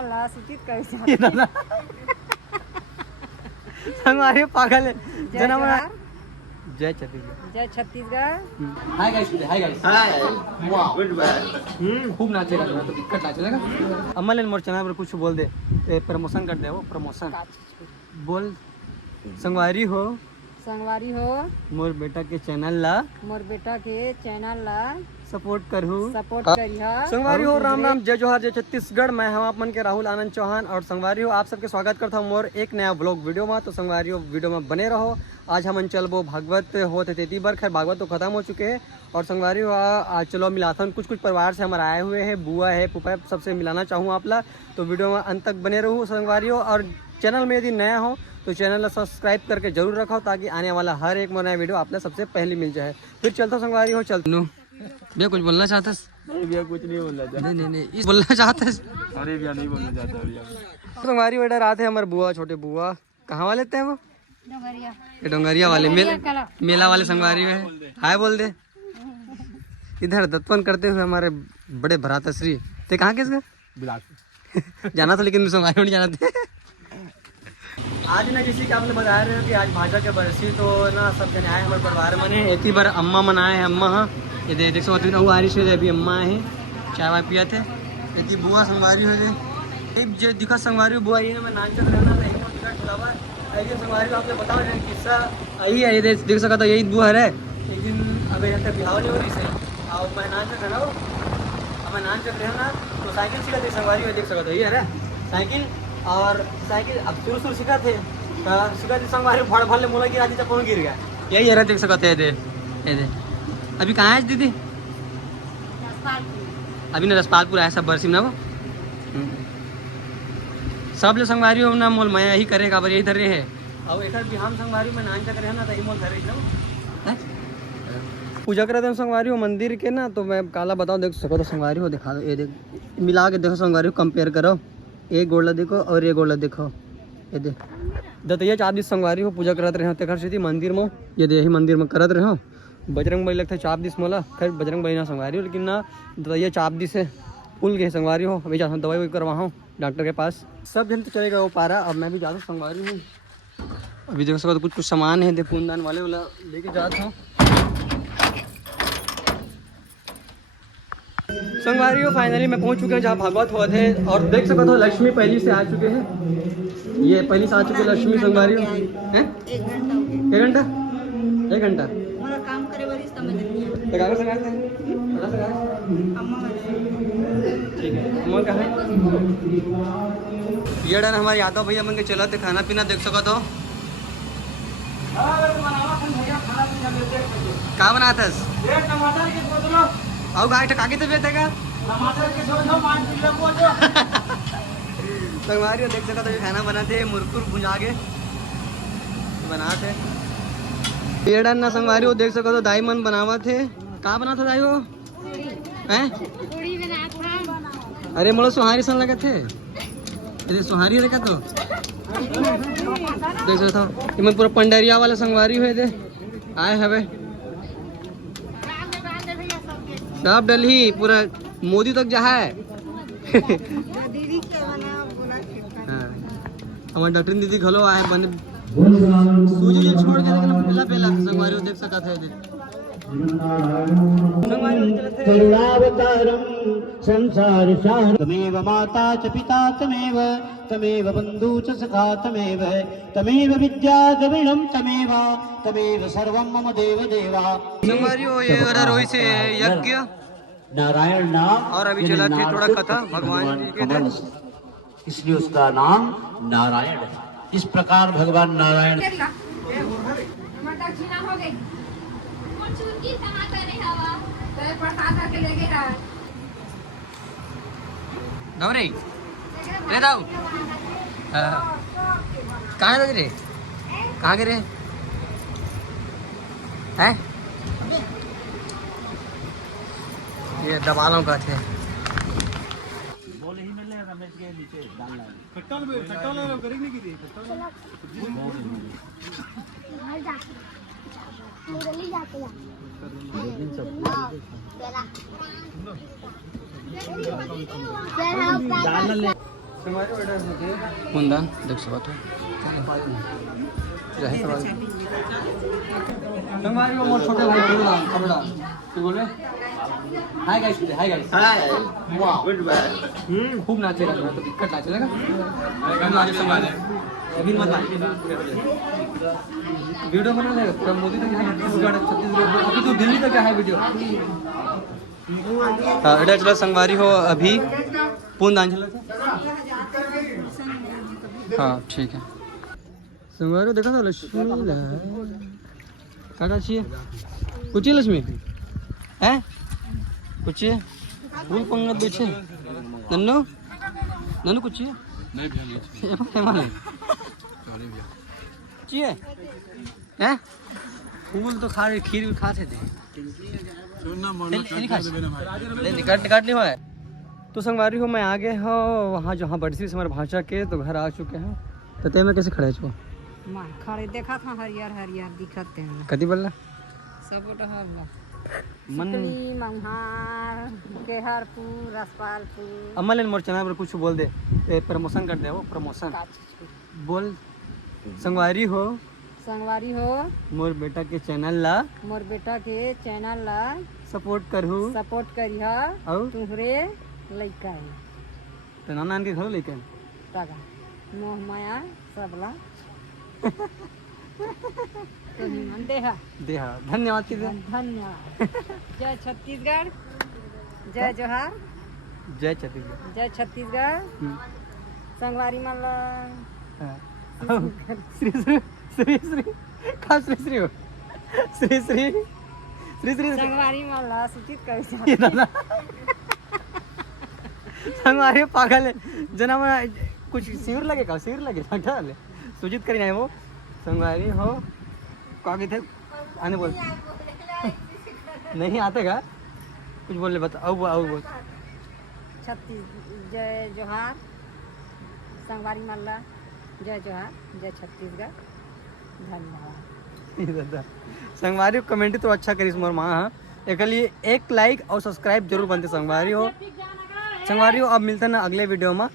Channel ला सूचित कर संगवारी पागल है जन्म जय Chhattisgarh. Hi guys hi good bye खूब नाचेगा तो दिक्कत नाचेगा अमल इन मोर चैनल पर कुछ बोल दे प्रमोशन कर दे वो प्रमोशन बोल संगवारी हो मोर बेटा के चैनल ला सपोर्ट करिहा संगवारी हो। राम राम जय जोहार जय छत्तीसगढ़। मैं हम आप मन के राहुल आनंद चौहान और संगवारी हो आप सबके स्वागत करता हूँ मोर एक नया ब्लॉग वीडियो में। तो संगवारी हो वीडियो में बने रहो। आज हम चलबो भागवत होते तेती बार, खैर भागवत तो खत्म हो चुके हैं और संगवारी हो आज चलो मिलाथन कुछ परिवार से हमारे आए हुए हैं, बुआ है पुपा सबसे मिलाना चाहूँ आप ला। तो वीडियो में अंत तक बने रहूँ संगवारी हो। और चैनल में यदि नया हो तो चैनल सब्सक्राइब करके जरूर रखो ताकि आने वाला हर एक नया वीडियो आप सबसे पहले मिल जाए। फिर चलता संगवारी हो चल भैया कुछ बोलना चाहता भैया कुछ नहीं बोलना चाहता। नहीं बोलना चाहता अरे भैया नहीं बोलना चाहता भैया। संगवारी बेटा रात है हमारे बुआ छोटे बुआ कहाँ वाले थे वो डोंगरिया वाले मेला वाले संगवारी में हाय बोल दे। इधर दत्तवन करते हुए हमारे बड़े भ्राताश्री थे कहाँ किसका बिलासपुर जाना था लेकिन संगवारी नहीं जाना थे। आज ना जैसे कि आपने बताया रहे हो कि आज भाषा के बरसी तो ना सब जने आए हमारे परिवार में एक ही बार अम्मा मनाए हैं अम्मा हाँ ये देख सो आरिश है अभी अम्मा है चाय वाय पिया थे एक बुआ संगवारी हो एक जो दिखा संगवारी बुआ ये मैं नाच रहना ऐसे संगवारी आपने बताओ किस्सा यही है ये देख सका था यही बुआ है एक दिन अब यहाँ तक बिहाव नहीं हो रही से और मैं नाच रहा हूँ अब मैं नाच रहा ना तो साइकिल सीखा थी संगवारी में देख सका था ये है साइकिल और साइकिल अब शुरू सीखा थे संगवारी भड़ भड़ मोला गिरा दी कौन गिर गया यही है देख सकते है दे अभी कहाँ है दीदी अभी ना रसपालपुर आया सब बरसी ना वो सब लोग संगवारी हो ना मोल मैं यही करेगा पर यही धरे है और एक बिहान संगवारी में नाच करे ना तो यही मोल धरे पूजा करे थे संगवारी हो मंदिर के ना तो मैं काला बताओ देख सको तो संगवारी हो दिखा दो ये देख मिला के देखो संगवारी हो कंपेयर करो एक गोला देखो और ये गोला देखो ये देख दतैया 4 दिन संगवारी हो पूजा करते रहे तेखर से मंदिर में ये यही मंदिर में करत रहे हो बजरंग बली लगता है 4 दिन मोला खैर बजरंग बली ना संगवारी हो लेकिन ना दतैया 4 दिन से उल गए संगवारी हो अभी जाता हूँ दवाई करवा हूँ डॉक्टर के पास सब जन तो चलेगा वो पारा अब मैं भी जाता हूँ संगवारी हूँ अभी देख सको तो कुछ सामान है खूनदान वाले वाला लेके जाता हूँ संगवारी हो। फाइनली मैं पहुंच चुके हैं जहाँ भागवत हुआ थे और देख सको तो लक्ष्मी पहली से आ चुके हैं ये पहली से आ चुके लक्ष्मी संगवारी हो हैं 1 घंटा काम करे ठीक है अम्मा कहाँ है ये डन हमारे यादव भैया मन के चला थे खाना पीना देख सको तो क्या बना था और गाय ठका के तो बेचेगा संगवारी देख सका तो खाना बनाते मुरकुर भुजा के बनाते पेड़ा ना संगवारी हो देख सको तो दाई मन बनावा थे कहाँ बना था दाई हो हैं अरे मोलो सुहारी सन लगे थे अरे सुहारी लगा तो देख सकते हो पूरा पंडरिया वाला संगवारी हुए थे आए हवे सब डलही पूरा मोदी तक जहा है हमारे डॉक्टर दीदी घलो आए बंद सूजी जी छोड़ के लेकिन पहला पहला संगवारी देख सका था करुणावतारम संसार सार तमेव माता च पिता तमेव तमेव बंधु च सखा तमेव तमेव विद्या द्रविणम तमेव सर्वं मम देव देवा संगवारी हो ये रोई से यज्ञ नारायण नाम और अभी चला थे थोड़ा कथा भगवान जी के इसलिए उसका नाम नारायण है। इस प्रकार भगवान नारायण कहाँ लग रहे कहाँ गिरे हैं ये दबालों का थे मुंदान देख सकते हो संगवारी वो मोर छोटे भाई करोड़ा तू बोल रहे हाय गाइस हाय गाइस हाय वाह गुड बाय खूब नाचे लग रहा तो दिक्कत नाचे लगा नाचे संभाले अभी मत नाचे वीडियो बना ले पूरा मोदी तक है छत्तीसगढ़ अभी तो दिल्ली तक है वीडियो हां एटा चला संगवारी हो अभी पूर्ण दान चला हाँ ठीक है संगवारी देखा था लक्ष्मी काका चाहिए कुछ ही लक्ष्मी है कुछ चाहिए फूल पंगत बेचे नन्नू नन्नू कुछ चाहिए नहीं भैया चाहिए हैं फूल तो खा रहे खीर भी खाते थे निकाट नहीं हुआ है तो संगवारी हो मैं आ गए हो वहाँ जहाँ बरसी से हमारे भाषा के तो घर आ चुके हैं तो ते में कैसे खड़े छो खड़े देखा था हरियर हरियर दिखते हैं कदी बोलना सब हरला मन मंगहार केहरपुर रसपालपुर अमल मोर चैनल पर कुछ बोल दे ते प्रमोशन कर दे वो प्रमोशन बोल संगवारी हो मोर बेटा के चैनल ला सपोर्ट करिहा और तुहरे लइका है तो नान के घर लेके तागा मोह माया सबला तो निमन देहा धन्यवाद की धन्यवाद जय छत्तीसगढ़ जय जोहार जय छत्तीसगढ़ जय छत्तीसगढ़ संगवारी माला श्री श्री श्री श्री का श्री श्री हो श्री श्री श्री श्री संगवारी माला सूचित कर संगवारी पागल है जना कुछ सिर लगे सूचित करी नहीं वो संगवारी हो कागे थे आने बोल नहीं आते का कुछ बोल ले बता आओ बोल छत्तीस जय जोहार संगवारी माला जय जोहार जय छत्तीसगढ़ धन्यवाद संगवारी कमेंट तो अच्छा करी मोर माँ एक लिए एक लाइक और सब्सक्राइब जरूर बनते संगवारी हो अब मिलते ना अगले वीडियो में।